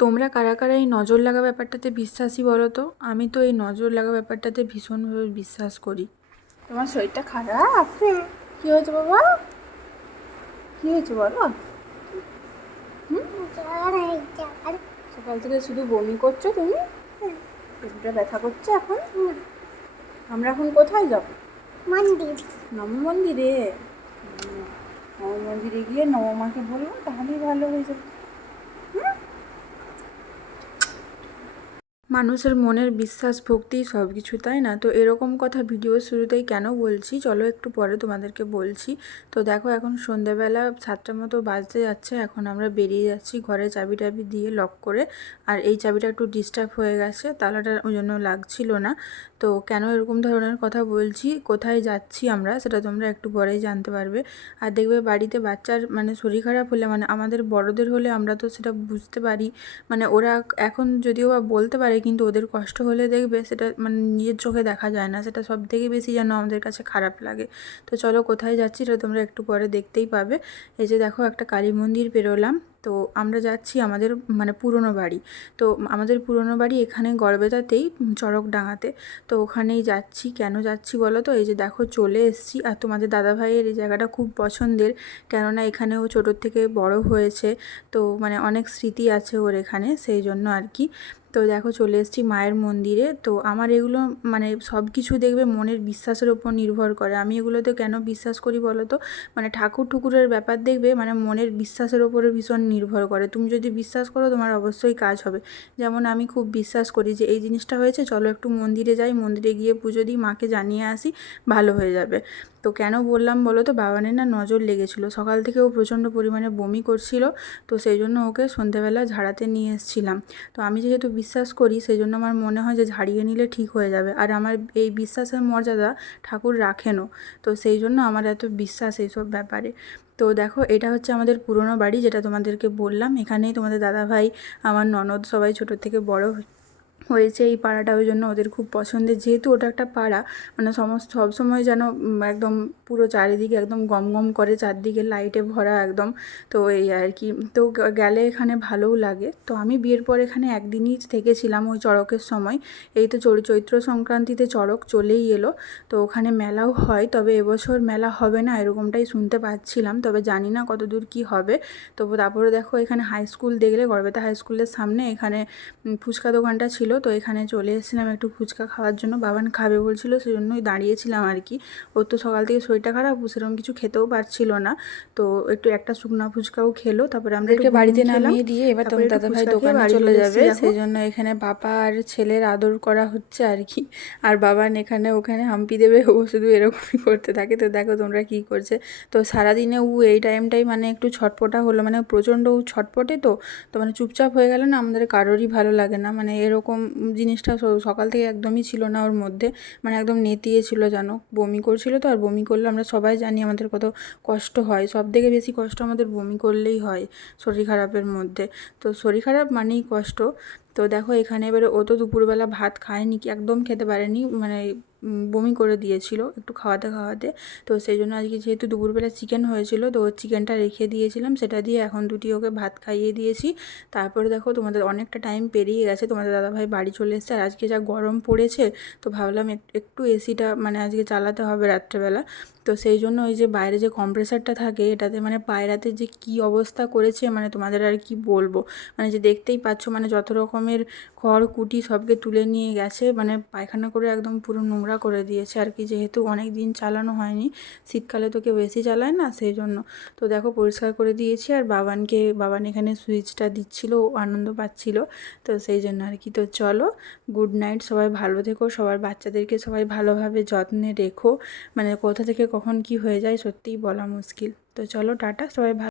তোমরা কারা কারা এই নজর লাগা ব্যাপারটাতে বিশ্বাসী বলো তো? আমি তো এই নজর লাগা ব্যাপারটাতে ভীষণভাবে বিশ্বাস করি। তোমার শরীরটা খারাপ? কি হয়েছে বাবা? কি হয়েছে বলো? সকাল থেকে শুধু বমি করছ তুমি? পেটটা ব্যথা করছে এখন? আমরা এখন কোথায় যাব? মন্দির। নম মন্দিরে? নম মন্দিরে গিয়ে নবমাকে বলব তাহলেই ভালো হয়ে যাবে। মানুষের মনের বিশ্বাস, ভক্তি সব কিছু তাই না? তো এরকম কথা ভিডিও শুরুতেই কেন বলছি? চলো একটু পরে তোমাদেরকে বলছি। তো দেখো এখন সন্ধ্যাবেলা সাতটার মতো বাজতে যাচ্ছে, এখন আমরা বেরিয়ে যাচ্ছি ঘরে চাবি টাবি দিয়ে লক করে। আর এই চাবিটা একটু ডিস্টার্ব হয়ে গেছে, তালাটা ওই জন্য লাগছিল না। তো কেন এরকম ধরনের কথা বলছি? কোথায় যাচ্ছি আমরা? সেটা তোমরা একটু পরেই জানতে পারবে। আর দেখবে বাড়িতে বাচ্চার মানে শরীর খারাপ হলে মানে আমাদের বড়দের হলে আমরা তো সেটা বুঝতে পারি। মানে ওরা এখন যদিও বা বলতে পারে, কিন্তু ওদের কষ্ট হলে দেখবে সেটা মানে নিজের চোখে দেখা যায় না। সেটা সব থেকে বেশি যেন আমাদের কাছে খারাপ লাগে। তো চলো কোথায় যাচ্ছি, এটা তোমরা একটু পরে দেখতেই পাবে। এই যে দেখো একটা কালী মন্দির পেরোলাম। তো আমরা যাচ্ছি আমাদের মানে পুরনো বাড়ি। তো আমাদের পুরনো বাড়ি এখানে গড়বেতাতেই চড়কডাঙাতে তো ওখানেই যাচ্ছি। কেন যাচ্ছি বলো তো? এই যে দেখো চলে এসছি। আর তোমাদের দাদাভাইয়ের এই জায়গাটা খুব পছন্দের। কেননা এখানে ও ছোটোর থেকে বড় হয়েছে। তো মানে অনেক স্মৃতি আছে ওর এখানে, সেই জন্য আর কি। তো দেখো চলে এসেছি মায়ের মন্দিরে। তো আমার এগুলো মানে সব কিছু দেখবে মনের বিশ্বাসের ওপর নির্ভর করে। আমি এগুলোতে কেন বিশ্বাস করি বলো তো? মানে ঠাকুর ঠুকুরের ব্যাপার দেখবে মানে মনের বিশ্বাসের ওপরে ভীষণ নির্ভর করে। তুমি যদি বিশ্বাস করো তোমার অবশ্যই কাজ হবে। যেমন আমি খুব বিশ্বাস করি যে এই জিনিসটা হয়েছে, চলো একটু মন্দিরে যাই। মন্দিরে গিয়ে পুজো দিই, মাকে জানিয়ে আসি, ভালো হয়ে যাবে। তো কেন বললাম বলো তো? বাবানের না নজর লেগেছিলো। সকাল থেকে ও প্রচণ্ড পরিমাণে বমি করছিল, তো সেই জন্য ওকে সন্ধেবেলা ঝাড়াতে নিয়ে এসেছিলাম। তো আমি যেহেতু বিশ্বাস করি, সেই জন্য আমার মনে হয় যে ঝাড়িয়ে নিলে ঠিক হয়ে যাবে। আর আমার এই বিশ্বাসের মর্যাদা ঠাকুর রাখেনও। তো সেই জন্য আমার এত বিশ্বাস এইসব ব্যাপারে। তো দেখো, এটা হচ্ছে আমাদের পুরনো বাড়ি যেটা তোমাদেরকে বললাম। এখানেই তোমাদের দাদাভাই, আমার ননদ সবাই ছোটো থেকে বড় হয়েছে এই পাড়াটা, ওই জন্য ওদের খুব পছন্দের। যেহেতু ওটা একটা পাড়া মানে সমস্ত, সবসময় যেন একদম পুরো চারিদিকে একদম গম গম করে, চারদিকে লাইটে ভরা একদম। তো এই আর কি, তো গেলে এখানে ভালোও লাগে। তো আমি বিয়ের পর এখানে একদিনই থেকেছিলাম ওই চড়কের সময়। এই তো চৈত্র সংক্রান্তিতে চড়ক চলেই এলো। তো ওখানে মেলাও হয়, তবে এবছর মেলা হবে না, এরকমটাই শুনতে পাচ্ছিলাম। তবে জানি না কত দূর কী হবে। তো তারপরে দেখো এখানে হাই স্কুল দেখলে, গড়বেতা হাই স্কুলের সামনে এখানে ফুচকা দোকানটা ছিল। তো এখানে চলে এসেছিলাম একটু ফুচকা খাওয়ার জন্য। বাবান খাবে বলছিল সেই জন্যই দাঁড়িয়েছিলাম আর কি। ওর তো সকাল থেকে শরীরটা খারাপ সেরকম কিছু খেতেও পারছিল না। তো একটু একটা শুকনো ফুচকাও খেলো তারপরে আমরা একটু বাড়িতে নামিয়ে দিয়ে এবার তোমার দাদা ভাই দোকানে চলে যাবে। সেই জন্য এখানে বাবা আর ছেলের আদর করা হচ্ছে আর কি। আর বাবান এখানে ওখানে হাম্পি দেবে ও শুধু এরকমই করতে থাকে। তো দেখো তোমরা কি করছে। তো সারাদিনে ও এই টাইমটাই মানে একটু ছটপটা হলো। মানে প্রচণ্ড ও ছটপটে তো তো মানে চুপচাপ হয়ে গেলে না আমাদের কারোরই ভালো লাগে না। মানে এরকম জিনিসটা সকাল থেকে একদমই ছিল না ওর মধ্যে। মানে একদম নেতিয়ে ছিল জানো বমি করছিল তো, আর বমি করলে আমরা সবাই জানি আমাদের কত কষ্ট হয়। সব থেকে বেশি কষ্ট আমাদের বমি করলেই হয় শরীর খারাপের মধ্যে। তো শরীর খারাপ মানেই কষ্ট। তো দেখো, এখানে এবারে ও তো দুপুরবেলা ভাত খায়নি কি, একদম খেতে পারেনি মানে বমি করে দিয়েছিল একটু খাওয়াতে খাওয়াতে। তো সেই জন্য আজকে যেহেতু দুপুরবেলা চিকেন হয়েছিল, তো চিকেনটা রেখে দিয়েছিলাম, সেটা দিয়ে এখন দুটি ওকে ভাত খাইয়ে দিয়েছি। তারপরে দেখো, তোমাদের অনেকটা টাইম পেরিয়ে গেছে, তোমাদের দাদাভাই বাড়ি চলে এসেছে, আর আজকে যা গরম পড়েছে, তো ভাবলাম একটু এসিটা মানে আজকে চালাতে হবে রাত্রেবেলা। তো সেই জন্য ওই যে বাইরে যে কম্প্রেসারটা থাকে, এটাতে মানে পায়রাতে যে কি অবস্থা করেছে মানে তোমাদের আর কি বলব? মানে যে দেখতেই পাচ্ছ মানে যত রকমের খড়, কুটি সবকে তুলে নিয়ে গেছে। মানে পায়খানা করে একদম পুরো নোংরা করে দিয়েছে। আর কি যেহেতু অনেক দিন চালানো হয়নি, শীতকালে তো কেউ এসি চালায় না, সেই জন্য। তো দেখো পরিষ্কার করে দিয়েছি আর বাবানকে, বাবান এখানে সুইচটা দিচ্ছিল আনন্দ পাচ্ছিল। তো সেই জন্য আর কি। তো চলো গুড নাইট সবাই ভালো থেকো, সবার বাচ্চাদেরকে সবাই ভালোভাবে যত্নে রেখো। মানে কোথা থেকে কখন কি হয়ে যায় সত্যিই বলা মুশকিল। তো চলো, টাটা, সবাই ভালো